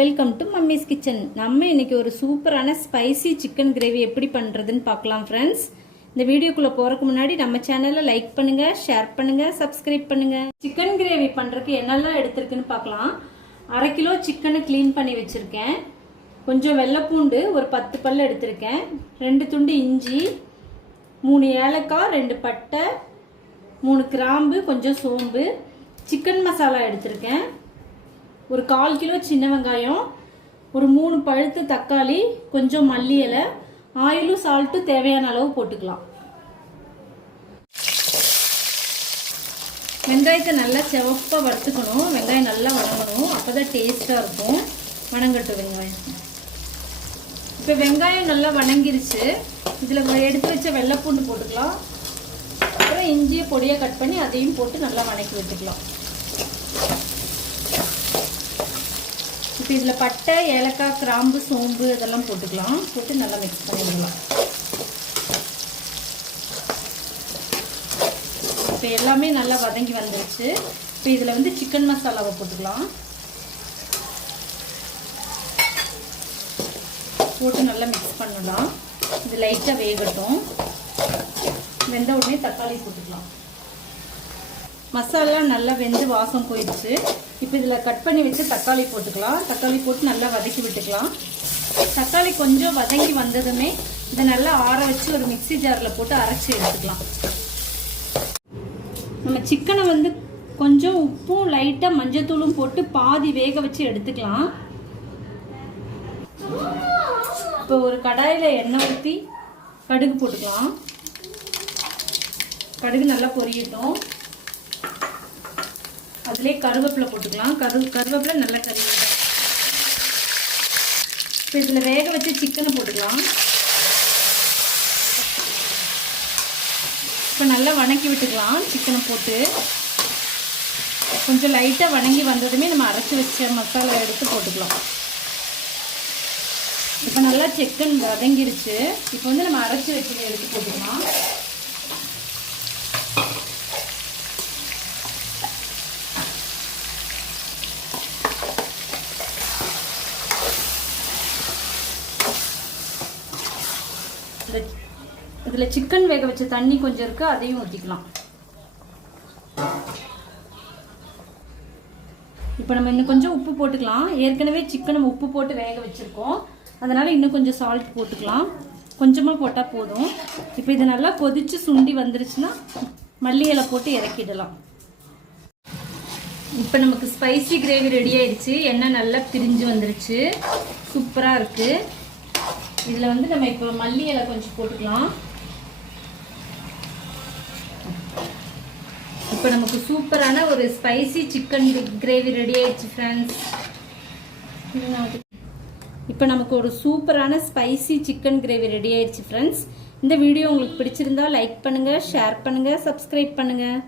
Welcome to mummy's kitchen. நம்ம இன்னைக்கு ஒரு சூப்பரான ஸ்பைசி சிக்கன் கிரேவி எப்படி பண்ணுறதுன்னு பார்க்கலாம் ஃப்ரெண்ட்ஸ். இந்த வீடியோக்குள்ளே போகிறதுக்கு முன்னாடி நம்ம சேனலை லைக் பண்ணுங்கள், ஷேர் பண்ணுங்கள், சப்ஸ்கிரைப் பண்ணுங்கள். சிக்கன் கிரேவி பண்ணுறதுக்கு என்னெல்லாம் எடுத்திருக்குன்னு பார்க்கலாம். 1/2 கிலோ சிக்கனை க்ளீன் பண்ணி வச்சுருக்கேன். கொஞ்சம் வெள்ளைப்பூண்டு ஒரு 10 பல் எடுத்திருக்கேன். 2 துண்டு இஞ்சி, 3 ஏலக்காய், 2 பட்டை, 3 கிராம்பு, கொஞ்சம் சோம்பு, சிக்கன் மசாலா எடுத்திருக்கேன். ஒரு 1/4 கிலோ சின்ன வெங்காயம், ஒரு 3 பழுத்த தக்காளி, கொஞ்சம் மல்லி இலை, ஆயிலும் சால்ட்டும் தேவையான அளவு போட்டுக்கலாம். வெங்காயத்தை நல்லா செவப்பாக வறுத்துக்கணும். வெங்காயம் நல்லா வணங்கணும், அப்போ தான் டேஸ்ட்டாக இருக்கும். வணங்கட்டும் வெங்காயம். இப்போ வெங்காயம் நல்லா வணங்கிருச்சு. இதில் எடுத்து வச்ச வெள்ளைப்பூண்டு போட்டுக்கலாம். அப்புறம் இஞ்சியை பொடியாக கட் பண்ணி அதையும் போட்டு நல்லா வணக்கி விட்டுக்கலாம். இப்போ இதில் பட்டை, ஏலக்காய், கிராம்பு, சோம்பு இதெல்லாம் போட்டுக்கலாம். போட்டு நல்லா மிக்ஸ் பண்ணிடலாம். இப்போ எல்லாமே நல்லா வதங்கி வந்துருச்சு. இப்போ இதில் சிக்கன் மசாலாவை போட்டுக்கலாம். போட்டு நல்லா மிக்ஸ் பண்ணலாம். இது லைட்டாக வேகட்டும். வெந்த உடனே தக்காளி போட்டுக்கலாம். மசாலா நல்லா வெந்து வாசம் போயிடுச்சு. இப்போ இதில் கட் பண்ணி வச்சு தக்காளி போட்டுக்கலாம். தக்காளி போட்டு நல்லா வதக்கி விட்டுக்கலாம். தக்காளி கொஞ்சம் வதங்கி வந்ததுமே இதை நல்லா ஆற வச்சு ஒரு மிக்சி ஜாரில் போட்டு அரைச்சி எடுத்துக்கலாம். நம்ம சிக்கனை கொஞ்சம் உப்பும் லைட்டாக மஞ்சத்தூளும் போட்டு பாதி வேக வச்சு எடுத்துக்கலாம். இப்போ ஒரு கடாயில் எண்ணெய் ஊற்றி கடுகு போட்டுக்கலாம். கடுகு நல்லா பொரியட்டும். அதிலே கருவேப்பிலை போட்டுக்கலாம். கருவேப்பிலை நல்லா கறிவிடும். இப்போ இதில் வேக வச்சு சிக்கனை போட்டுக்கலாம். இப்போ நல்லா வணக்கி விட்டுக்கலாம். சிக்கனை போட்டு கொஞ்சம் லைட்டாக வணங்கி வந்ததுமே நம்ம அரைச்சி வச்ச மசாலா எடுத்து போட்டுக்கலாம். இப்போ நல்லா சிக்கன் வதங்கிருச்சு. இப்போ நம்ம அரைச்சி வச்சதை எடுத்து போட்டுக்கலாம். இதில் சிக்கன் வேக வச்ச தண்ணி கொஞ்சம் இருக்கு, அதையும் ஊற்றிக்கலாம். இப்போ நம்ம இன்னும் கொஞ்சம் உப்பு போட்டுக்கலாம். ஏற்கனவே சிக்கன் நம்ம உப்பு போட்டு வேக வச்சுருக்கோம், அதனால் இன்னும் கொஞ்சம் சால்ட் போட்டுக்கலாம். கொஞ்சமாக போட்டால் போதும். இப்போ இது நல்லா கொதித்து சுண்டி வந்துருச்சுன்னா மல்லி இலை போட்டு இறக்கிடலாம். இப்போ நமக்கு ஸ்பைசி கிரேவி ரெடி ஆயிடுச்சு. எண்ணெய் நல்லா பிரிஞ்சு வந்துருச்சு. சூப்பராக இருக்குது. இதில் நம்ம இப்போ மல்லி இலை கொஞ்சம் போட்டுக்கலாம். இப்போ நமக்கு சூப்பரான ஒரு ஸ்பைசி சிக்கன் கிரேவி ரெடி ஆயிடுச்சு ஃப்ரெண்ட்ஸ். இப்போ நமக்கு ஒரு சூப்பரான ஸ்பைசி சிக்கன் கிரேவி ரெடி ஆயிடுச்சு ஃப்ரெண்ட்ஸ். இந்த வீடியோ உங்களுக்கு பிடிச்சிருந்தா லைக் பண்ணுங்கள், ஷேர் பண்ணுங்கள், சப்ஸ்கிரைப் பண்ணுங்கள்.